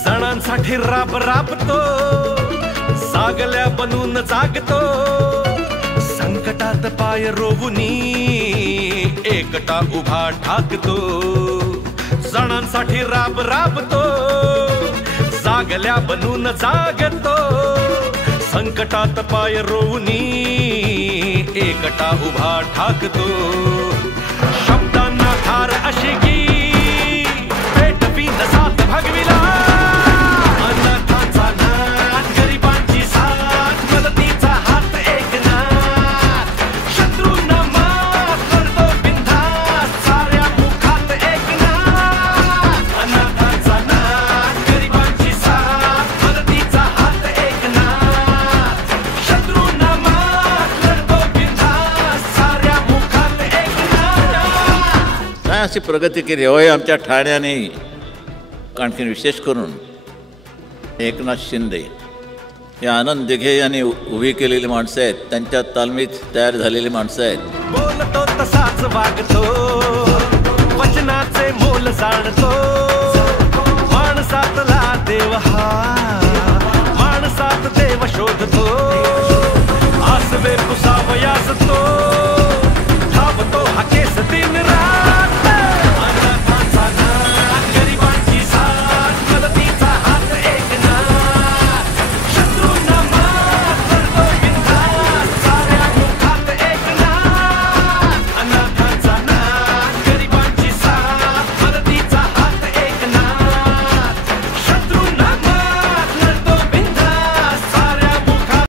सणांसाठी राब राबतो, सागल्या बनून जागतो, संकटात पाय रोवुनी एकटा उभा ठाकतो. सणांसाठी राब राबतो, सागल्या बनून जागतो, संकटात पाय रोवुनी एकटा उभा ठाकतो. शब्दांना धार अशी की पेटवी नसात भगविला, अनाथांचा नाथ, गरिबांची साथ, मदतीचा हात एकनाथ, शत्रूंना मात करतो बिनधास्त, साऱ्या मुखात एकनाथ. अनाथांचा नाथ, गरिबांची साथ, मदतीचा हात एकनाथ, शत्रूंना मात करतो बिनधास्त, साऱ्या मुखात एकनाथ. काय अशी प्रगती केली होय आमच्या ठाण्याने. आणखी विशेष करून एकनाथ शिंदे हे आनंद दिघे यांनी उभी केलेली माणसं आहेत, त्यांच्या तालमीत तयार झालेली माणसं आहेत. बोलतो तसाच वागतो, वचनाचे मोल जाणतो,